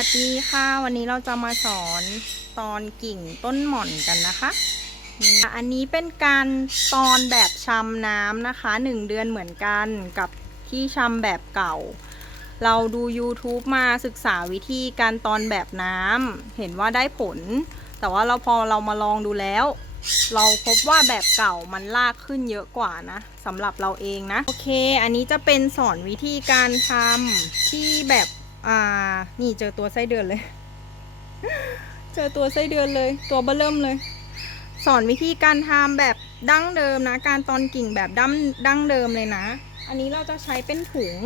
วัสดีค่ะ วันนี้เราจะมาสอนตอนกิ่งต้นหม่อนกันนะคะอันนี้เป็นการตอนแบบชำน้ำนะคะหนึ่งเดือนเหมือนกันกับที่ชำแบบเก่า เราดู YouTube มาศึกษาวิธีการตอนแบบน้ำเห็นว่าได้ผล แต่ว่าเราพอเรามาลองดูแล้ว เราพบว่าแบบเก่ามันลากขึ้นเยอะกว่านะสำหรับเราเองนะ โอเค อันนี้จะเป็นสอนวิธีการทำที่แบบ อ่า นี่เจอตัวไส้เดือนเลย เจอตัวไส้เดือนเลย ตัวเบื้อเริ่มเลย สอนวิธีการทำแบบดั้งเดิมนะ การตอนกิ่งแบบดั้งดั้งเดิมเลยนะ อันนี้เราจะใช้เป็นถุง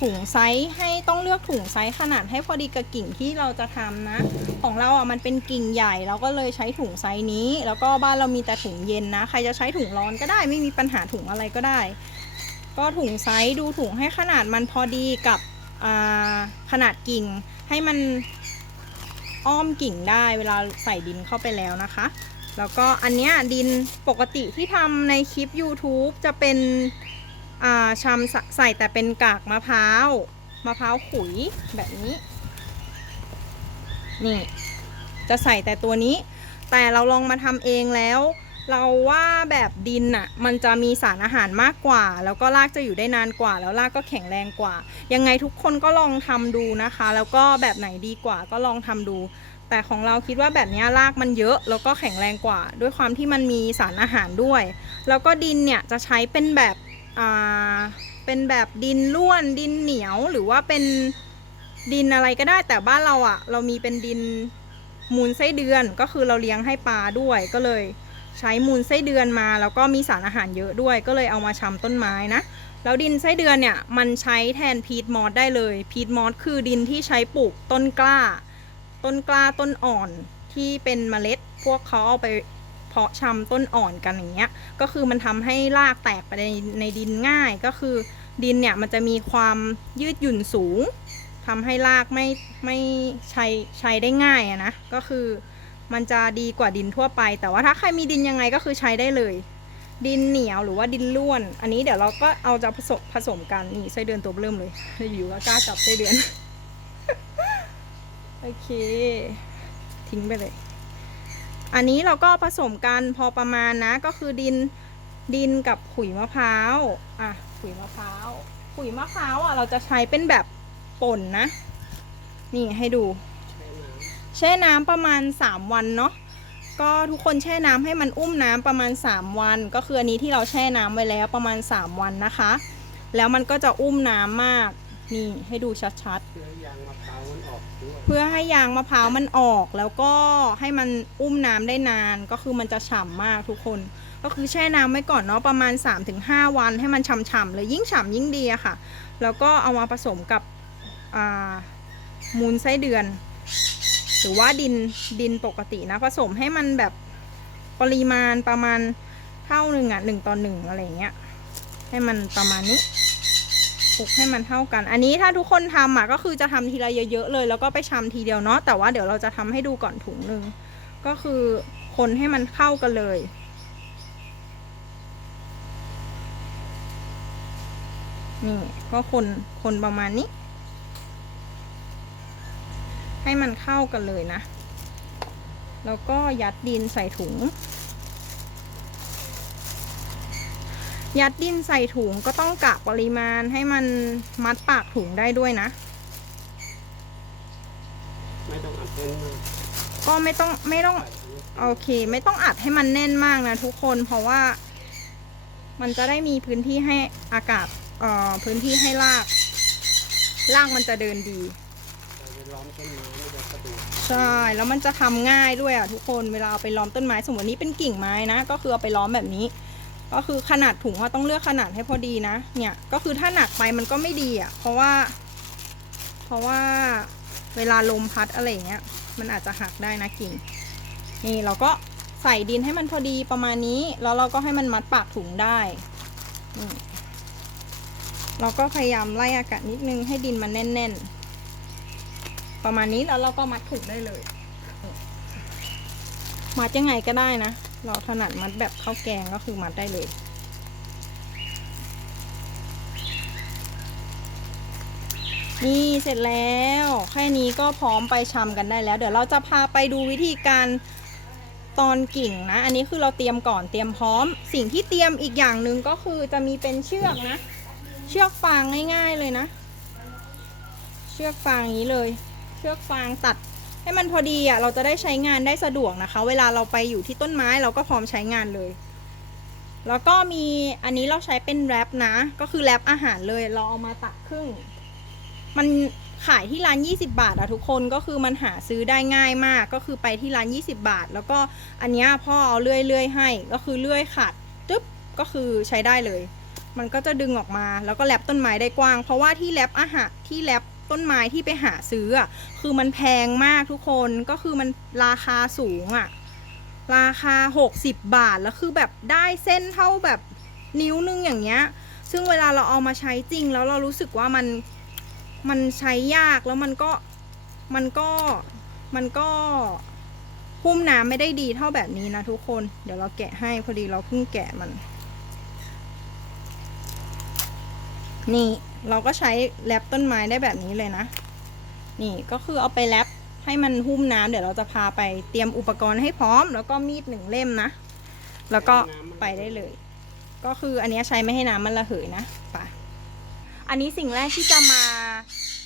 ถุงไซส์ให้ต้องเลือกถุงไซส์ขนาดให้พอดีกับกิ่งที่เราจะทำนะ ของเราอะมันเป็นกิ่งใหญ่ เราก็เลยใช้ถุงไซส์นี้ แล้วก็บ้านเรามีแต่ถุงเย็นนะ ใครจะใช้ถุงร้อนก็ได้ ไม่มีปัญหาถุงอะไรก็ได้ ก็ถุงไซส์ดูถุงให้ขนาดมันพอดีกับ ขนาดกิ่งให้มันอ้อมกิ่งได้เวลาใส่ดินเข้าไปแล้วนะคะ แล้วก็อันเนี้ยดินปกติที่ทำในคลิป YouTube จะเป็นอ่าชำใส่แต่เป็นกากมะพร้าวมะพร้าวขุยแบบนี้ นี่ จะใส่แต่ตัวนี้ แต่เราลองมาทำเองแล้ว เราว่าแบบดินน่ะมันจะมีสารอาหารมากกว่า แล้วก็รากจะอยู่ได้นานกว่า แล้วรากก็แข็งแรงกว่า ยังไงทุกคนก็ลองทำดูนะคะ แล้วก็แบบไหนดีกว่าก็ลองทำดู แต่ของเราคิดว่าแบบนี้รากมันเยอะ แล้วก็แข็งแรงกว่า ด้วยความที่มันมีสารอาหารด้วย แล้วก็ดินเนี่ยจะใช้เป็นแบบอ่าเป็นแบบดินร่วนดินเหนียวหรือว่าเป็นดินอะไรก็ได้แต่บ้านเราอะ่ะ เรามีเป็นดินมูลไส้เดือนก็คือเราเลี้ยงให้ปลาด้วยก็เลย ใช้มูลไส้เดือนมา แล้วก็มีสารอาหารเยอะด้วย ก็เลยเอามาชำต้นไม้นะ แล้วดินไส้เดือนเนี่ยมันใช้แทนพีทมอสได้เลย พีทมอสคือดินที่ใช้ปลูกต้นกล้า ต้นกล้าต้นอ่อนที่เป็นเมล็ด พวกเขาเอาไปเพาะชำต้นอ่อนกันอย่างเงี้ย ก็คือมันทำให้รากแตกไปในในดินง่าย ก็คือดินเนี่ยมันจะมีความยืดหยุ่นสูงทำให้รากไม่ไม่ใช้ใช้ได้ง่ายอะนะ ก็คือ มันจะดีกว่าดินทั่วไป แต่ว่าถ้าใครมีดินยังไงก็คือใช้ได้เลย ดินเหนียวหรือว่าดินร่วน อันนี้เดี๋ยวเราก็เอาจะผสมผสมกันนี่ไส้เดือนตัวเริ่มเลยอยู่ก็กล้าจับไส้เดือนโอเค ทิ้งไปเลย อันนี้เราก็ผสมกันพอประมาณนะก็คือดินดินกับขุยมะพร้าวอะขุยมะพร้าวขุยมะพร้าวอะเราจะใช้เป็นแบบป่นนะ นี่ให้ดู แช่น้ำประมาณ 3 วันเนาะก็ทุกคนแช่น้ำให้มันอุ้มน้ำประมาณ 3 วัน ก็คืออันนี้ที่เราแช่น้ำไว้แล้วประมาณ 3 วันนะคะ แล้วมันก็จะอุ้มน้ำมากนี่ให้ดูชัดๆเพื่อยางมะพร้าวมันออกด้วยเพื่อให้ยางมะพร้าวมันออกแล้วก็ให้มันอุ้มน้ำได้นานก็คือมันจะฉ่ำมากทุกคน ก็คือแช่น้ำไว้ก่อนเนาะประมาณ 3-5 วันให้มันฉ่ำๆเลยยิ่งฉ่ำยิ่งดีอะค่ะ แล้วก็เอามาผสมกับอ่ามูลไส้เดือน หรือว่าดินดินปกตินะผสมให้มันแบบปริมาณประมาณเท่าหนึ่งอะหนึ่งต่อหนึ่งอะไรเงี้ย ให้มันประมาณนี้คลุกให้มันเท่ากัน อันนี้ถ้าทุกคนทำอะก็คือจะทำทีละเยอะๆเลย แล้วก็ไปชำทีเดียวเนาะแต่ว่าเดี๋ยวเราจะทำให้ดูก่อนถุงหนึ่งก็คือคนให้มันเข้ากันเลยนี่ก็คนคนประมาณนี้ ให้มันเข้ากันเลยนะ แล้วก็ยัดดินใส่ถุง ยัดดินใส่ถุงก็ต้องกะปริมาณให้มันมัดปากถุงได้ด้วยนะ ไม่ต้องอัดแน่นมากก็ไม่ต้องไม่ต้องโอเค ไม่ต้องอัดให้มันแน่นมากนะทุกคนเพราะว่า มันจะได้มีพื้นที่ให้อากาศเอ่อพื้นที่ให้รากรากมันจะเดินดี ล้อมต้นไม้ไม่จะสะดวกใช่ แล้วมันจะทำง่ายด้วยอะทุกคนเวลาเอาไปล้อมต้นไม้ สมมตินี้เป็นกิ่งไม้นะ ก็คือเอาไปล้อมแบบนี้ ก็คือขนาดถุงว่าต้องเลือกขนาดให้พอดีนะ เนี่ยก็คือถ้าหนักไปมันก็ไม่ดีอะ เพราะว่า เพราะว่าเวลาลมพัดอะไรอย่างเงี้ย มันอาจจะหักได้นะกิ่ง นี่เราก็ใส่ดินให้มันพอดีประมาณนี้ แล้วเราก็ให้มันมัดปากถุงได้นี่เราก็พยายามไล่อากาศนิดนึงให้ดินมันแน่น ๆ ประมาณนี้แล้วเราก็มัดถุงได้เลย มัดยังไงก็ได้นะ เราถนัดมัดแบบข้าวแกงก็คือมัดได้เลยนี่เสร็จแล้วแค่นี้ก็พร้อมไปชำกันได้แล้ว เดี๋ยวเราจะพาไปดูวิธีการตอนกิ่งนะ อันนี้คือเราเตรียมก่อนเตรียมพร้อม สิ่งที่เตรียมอีกอย่างหนึ่งก็คือจะมีเป็นเชือกนะ เชือกฟางง่าย ๆเลยนะ เชือกฟางนี้เลย ชือกฟางตัดให้มันพอดีอะเราจะได้ใช้งานได้สะดวกนะคะ เวลาเราไปอยู่ที่ต้นไม้เราก็พร้อมใช้งานเลย แล้วก็มีอันนี้เราใช้เป็นแรปนะ ก็คือแรปอาหารเลยเราเอามาตัดครึ่ง มันขายที่ร้าน 20 บาทอะทุกคนก็คือมันหาซื้อได้ง่ายมาก ก็คือไปที่ร้าน 20 บาท แล้วก็อันนี้พ่อเอาเลื่อยๆให้ก็คือเลื่อยขัดจึ๊บก็คือใช้ได้เลย มันก็จะดึงออกมาแล้วก็แรปต้นไม้ได้กว้าง เพราะว่าที่แรปอาหารที่แรป ต้นไม้ที่ไปหาซื้ออะคือมันแพงมากทุกคนก็คือมันราคาสูงอะราคา 60 บาทแล้วคือแบบได้เส้นเท่าแบบนิ้วนึงอย่างเงี้ย ซึ่งเวลาเราเอามาใช้จริงแล้วเรารู้สึกว่ามันมันใช้ยากแล้วมันก็มันก็มันก็พุ่มน้ำไม่ได้ดีเท่าแบบนี้นะทุกคน เดี๋ยวเราแกะให้พอดีเราเพิ่งแกะมัน นี่เราก็ใช้แรปต้นไม้ได้แบบนี้เลยนะ นี่ก็คือเอาไปแรปให้มันหุ้มน้ำเดี๋ยวเราจะพาไปเตรียมอุปกรณ์ให้พร้อม แล้วก็มีดหนึ่งเล่มนะ แล้วก็ไปได้เลย ก็คืออันนี้ใช้ไม่ให้น้ำมันระเหยนะปะอันนี้สิ่งแรกที่จะมา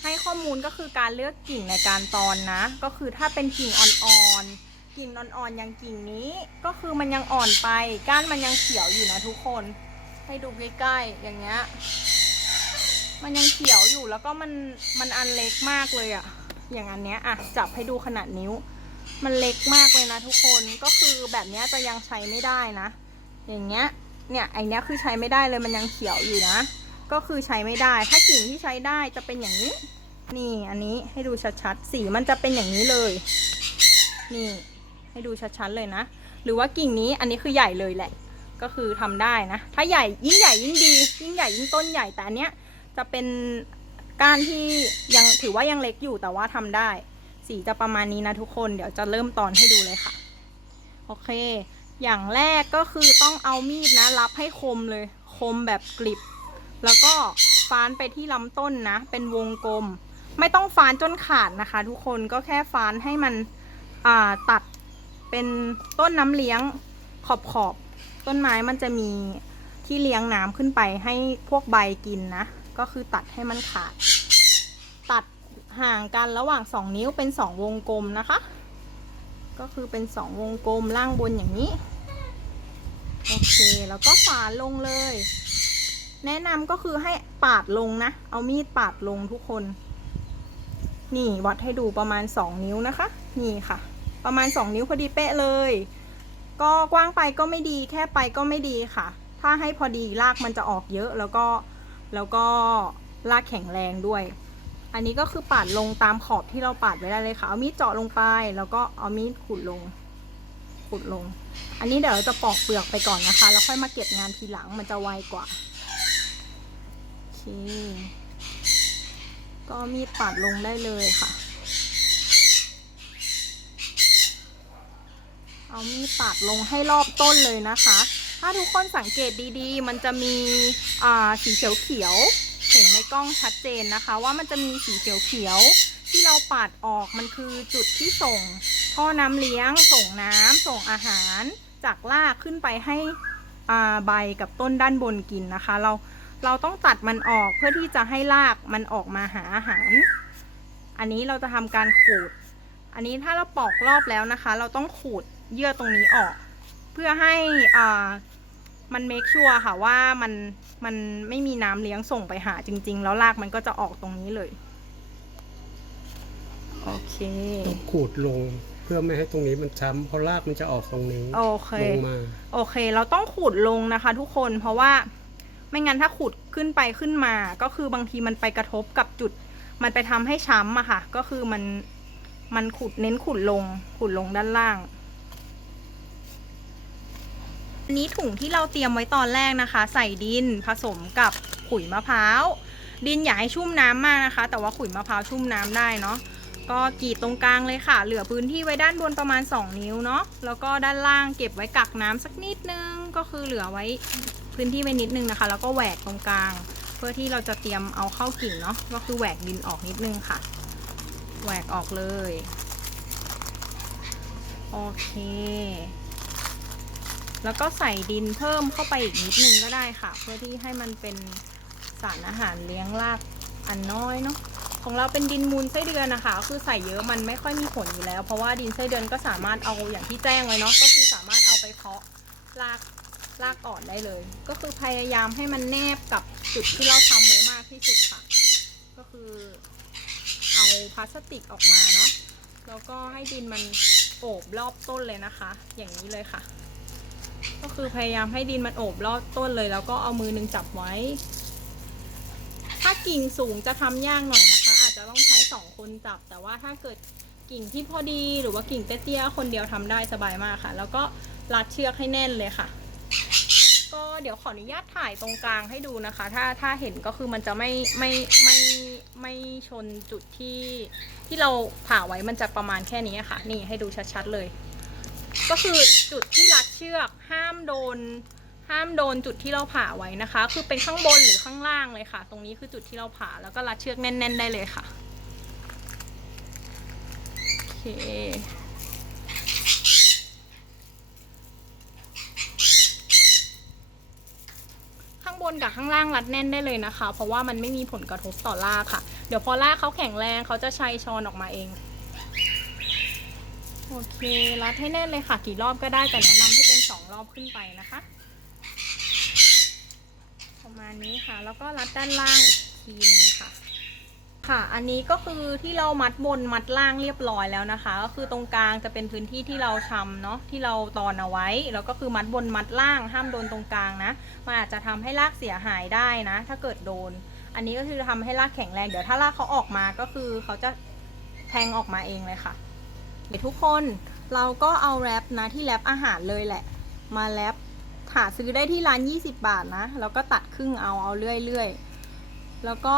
ให้ข้อมูลก็คือการเลือกกิ่งในการตอนนะ ก็คือถ้าเป็นกิ่งอ่อนๆกิ่งอ่อนๆอย่างกิ่งนี้ก็คือมันยังอ่อนไปก้านมันยังเขียวอยู่นะทุกคน ให้ดูใกล้ๆอย่างเงี้ย มันยังเขียวอยู่แล้วก็มันมันอันเล็กมากเลยอะอย่างอันเนี้ยอะจับให้ดูขนาดนิ้ว มันเล็กมากเลยนะทุกคนก็คือแบบเนี้ยจะยังใช้ไม่ได้นะ อย่างเงี้ยเนี่ยไอเนี้ยคือใช้ไม่ได้เลยมันยังเขียวอยู่นะ ก็คือใช้ไม่ได้ ถ้ากิ่งที่ใช้ได้จะเป็นอย่างนี้ นี่อันนี้ให้ดูชัดๆสีมันจะเป็นอย่างนี้เลย นี่ให้ดูชัดๆเลยนะ หรือว่ากิ่งนี้อันนี้คือใหญ่เลยแหละ ก็คือทำได้นะ ถ้าใหญ่ยิ่งใหญ่ยิ่งดี ยิ่งใหญ่ยิ่งต้นใหญ่แต่อันเนี้ย จะเป็นก้านที่ยังถือว่ายังเล็กอยู่แต่ว่าทำได้ สีจะประมาณนี้นะทุกคนเดี๋ยวจะเริ่มตอนให้ดูเลยค่ะ โอเค อย่างแรกก็คือต้องเอามีดนะรับให้คมเลย คมแบบกริบ แล้วก็ฟานไปที่ลำต้นนะ เป็นวงกลม ไม่ต้องฟานจนขาดนะคะ ทุกคนก็แค่ฟานให้มันตัดเป็นต้นน้ำเลี้ยงขอบขอบต้นไม้มันจะมีที่เลี้ยงน้ำขึ้นไปให้พวกใบกินนะ ก็คือตัดให้มันขาด ตัดห่างกันระหว่าง 2 นิ้วเป็น 2 วงกลมนะคะ ก็คือเป็น 2 วงกลมล่างบนอย่างนี้ โอเคแล้วก็ฝานลงเลย แนะนำก็คือให้ปาดลงนะ เอามีดปาดลงทุกคน นี่วัดให้ดูประมาณ 2 นิ้วนะคะ นี่ค่ะ ประมาณ 2 นิ้วพอดีเป๊ะเลย ก็กว้างไปก็ไม่ดีแค่ไปก็ไม่ดีค่ะ ถ้าให้พอดีรากมันจะออกเยอะแล้วก็ แล้วก็รากแข็งแรงด้วย อันนี้ก็คือปาดลงตามขอบที่เราปาดไว้ได้เลยค่ะ เอามีดเจาะลงไป แล้วก็เอามีดขุดลง ขุดลง อันนี้เดี๋ยวเราจะปอกเปลือกไปก่อนนะคะ แล้วค่อยมาเก็บงานทีหลังมันจะไวกว่าโอเคก็มีดปาดลงได้เลยค่ะ เอามีดปาดลงให้รอบต้นเลยนะคะ ถ้าทุกคนสังเกตดีๆ มันจะมีอ่าสีเขียวๆ เห็นในกล้องชัดเจนนะคะ ว่ามันจะมีสีเขียวๆ ที่เราปาดออกมันคือจุดที่ส่งท่อน้ำเลี้ยง ส่งน้ำส่งอาหาร จากรากขึ้นไปให้ใบกับต้นด้านบนกินนะคะ เราเราต้องตัดมันออกเพื่อที่จะให้รากมันออกมาหาอาหาร อันนี้เราจะทำการขูด อันนี้ถ้าเราปอกรอบแล้วนะคะ เราต้องขูดเยื่อตรงนี้ออก เพื่อให้อ่า มันเมคชัวร์ค่ะว่ามันมันไม่มีน้ำเลี้ยงส่งไปหาจริง ๆ แล้วรากมันก็จะออกตรงนี้เลย โอเค ต้องขูดลงเพื่อไม่ให้ตรงนี้มันช้ำเพราะรากมันจะออกตรงนี้โอเค ลงมา โอเค เราต้องขูดลงนะคะทุกคนเพราะว่าไม่งั้นถ้าขูดขึ้นไปขึ้นมา ก็คือบางทีมันไปกระทบกับจุด มันไปทำให้ช้ำอะค่ะ ก็คือมันมันขูดเน้นขูดลงขูดลงด้านล่าง อันนี้ถุงที่เราเตรียมไว้ตอนแรกนะคะ ใส่ดินผสมกับขุยมะพร้าวดินอย่าให้ชุ่มน้ำมากนะคะ แต่ว่าขุยมะพร้าวชุ่มน้ำได้เนาะก็กรีดตรงกลางเลยค่ะ เหลือพื้นที่ไว้ด้านบนประมาณ 2 นิ้วเนาะแล้วก็ด้านล่างเก็บไว้กักน้ำสักนิดนึงก็คือเหลือไว้พื้นที่ไว้นิดนึงนะคะ แล้วก็แหวกตรงกลาง เพื่อที่เราจะเตรียมเอาเข้ากิ่งเนาะก็คือแหวกดินออกนิดนึงค่ะแหวกออกเลยโอเค แล้วก็ใส่ดินเพิ่มเข้าไปอีกนิดนึงก็ได้ค่ะ เพื่อที่ให้มันเป็นสารอาหารเลี้ยงรากอันน้อยเนาะของเราเป็นดินมูลไส้เดือนนะคะก็คือใส่เยอะมันไม่ค่อยมีผลอยู่แล้ว เพราะว่าดินไส้เดือนก็สามารถเอาอย่างที่แจ้งไว้เนาะก็คือสามารถเอาไปเพาะรากรากอ่อนได้เลย ก็คือพยายามให้มันแนบกับจุดที่เราทำไว้มากที่สุดค่ะ ก็คือเอาพลาสติกออกมาเนาะแล้วก็ให้ดินมันโอบรอบต้นเลยนะคะ อย่างนี้เลยค่ะ ก็คือพยายามให้ดินมันโอบรอบต้นเลย แล้วก็เอามือหนึงจับไว้ ถ้ากิ่งสูงจะทำยากหน่อยนะคะ อาจจะต้องใช้สองคนจับ แต่ว่าถ้าเกิดกิ่งที่พอดีหรือว่ากิ่งเตี้ยๆคนเดียวทำได้สบายมากค่ะ แล้วก็รัดเชือกให้แน่นเลยค่ะก็เดี๋ยวขออนุญาตถ่ายตรงกลางให้ดูนะคะ ถ้าถ้าเห็นก็คือมันจะไม่ไม่ไม่ไม่ชนจุดที่ที่เราผ่าไว้มันจะประมาณแค่นี้ค่ะ นี่ให้ดูชัดๆเลย ก็คือจุดที่รัดเชือกห้ามโดน ห้ามโดนจุดที่เราผ่าไว้นะคะ คือเป็นข้างบนหรือข้างล่างเลยค่ะ ตรงนี้คือจุดที่เราผ่าแล้วก็รัดเชือกแน่น ๆ ได้เลยค่ะโอเคข้างบนกับข้างล่างรัดแน่นได้เลยนะคะ เพราะว่ามันไม่มีผลกระทบต่อรากค่ะ เดี๋ยวพอรากเขาแข็งแรงเขาจะชัยชอนออกมาเอง โอเค รัดให้แน่นเลยค่ะ กี่รอบก็ได้แต่แนะนำให้เป็นสองรอบขึ้นไปนะคะ ประมาณนี้ค่ะ แล้วก็รัดด้านล่างอีกทีหนึงค่ะ ค่ะ อันนี้ก็คือที่เรามัดบนมัดล่างเรียบร้อยแล้วนะคะ ก็คือตรงกลางจะเป็นพื้นที่ที่เราทำเนาะที่เราตอนเอาไว้ แล้วก็คือมัดบนมัดล่าง ห้ามโดนตรงกลางนะ มันอาจจะทำให้รากเสียหายได้นะ ถ้าเกิดโดน อันนี้ก็คือทำให้รากแข็งแรง เดี๋ยวถ้ารากเขาออกมาก็คือเขาจะแทงออกมาเองเลยค่ะ ทุกคนเราก็เอาแรปนะที่แรปอาหารเลยแหละ มาแรปหาซื้อได้ที่ร้าน 20 บาทนะ แล้วก็ตัดครึ่งเอาเอาเรื่อยๆ แล้วก็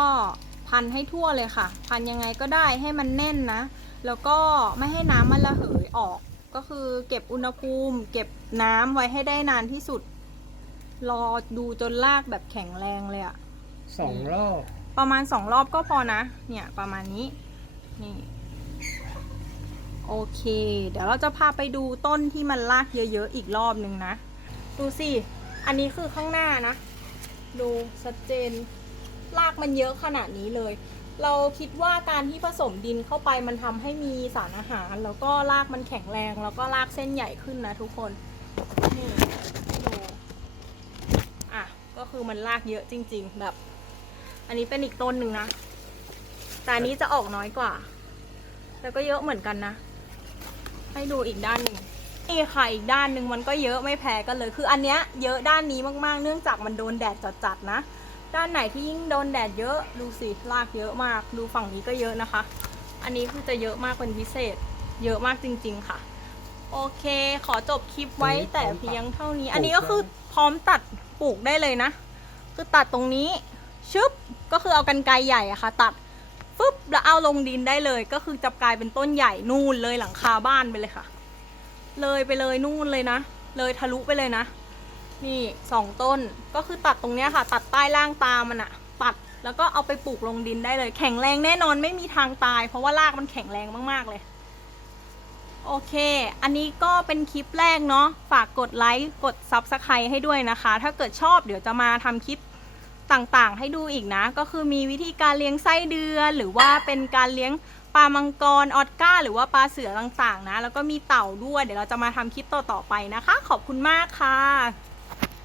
พันให้ทั่วเลยค่ะ พันยังไงก็ได้ให้มันแน่นนะ แล้วก็ไม่ให้น้ำมันระเหยออก ก็คือเก็บอุณหภูมิ เก็บน้ำไว้ให้ได้นานที่สุด รอดูจนรากแบบแข็งแรงเลยอะสองรอบ ประมาณสองรอบก็พอนะ เนี่ยประมาณนี้ นี่ โอเค เดี๋ยวเราจะพาไปดูต้นที่มันรากเยอะๆอีกรอบหนึ่งนะ ดูสิ อันนี้คือข้างหน้านะ ดูชัดเจน รากมันเยอะขนาดนี้เลย เราคิดว่าการที่ผสมดินเข้าไปมันทำให้มีสารอาหาร แล้วก็รากมันแข็งแรง แล้วก็รากเส้นใหญ่ขึ้นนะทุกคน นี่ดูอะ ก็คือมันรากเยอะจริง ๆ แบบ อันนี้เป็นอีกต้นหนึ่งนะ แต่อันนี้จะออกน้อยกว่า แต่ก็เยอะเหมือนกันนะ ให้ดูอีกด้านหนึ่งนี่ค่ะอีกด้านหนึ่งมันก็เยอะไม่แพ้กันเลย คืออันเนี้ยเยอะด้านนี้มากๆ เนื่องจากมันโดนแดดจัดๆนะ ด้านไหนที่ยิ่งโดนแดดเยอะดูสิรากเยอะมาก ดูฝั่งนี้ก็เยอะนะคะ อันนี้คือจะเยอะมากเป็นพิเศษ เยอะมากจริง ๆค่ะ โอเค ขอจบคลิปไว้แต่เพียงเท่านี้ อันนี้ก็คือพร้อมตัดปลูกได้เลยนะ คือตัดตรงนี้ชึบก็คือเอากันไกรใหญ่อะค่ะ ตัด ฟึบแล้วเอาลงดินได้เลย ก็คือจะกลายเป็นต้นใหญ่นู่นเลยหลังคาบ้านไปเลยค่ะ เลยไปเลยนู่นเลยนะ เลยทะลุไปเลยนะ นี่สองต้นก็คือตัดตรงเนี้ยค่ะ ตัดใต้ล่างตามันอะตัดแล้วก็เอาไปปลูกลงดินได้เลย แข็งแรงแน่นอนไม่มีทางตาย เพราะว่ารากมันแข็งแรงมากๆเลยโอเค อันนี้ก็เป็นคลิปแรกเนาะ ฝากกดไลค์ กด Subscribe ให้ด้วยนะคะ ถ้าเกิดชอบเดี๋ยวจะมาทำคลิป ต่างๆ ให้ดูอีกนะ ก็คือมีวิธีการเลี้ยงไส้เดือน หรือว่าเป็นการเลี้ยงปลามังกรออดก้า หรือว่าปลาเสือต่างๆนะ แล้วก็มีเต่าด้วย เดี๋ยวเราจะมาทำคลิปต่อๆไปนะคะ ขอบคุณมากค่ะ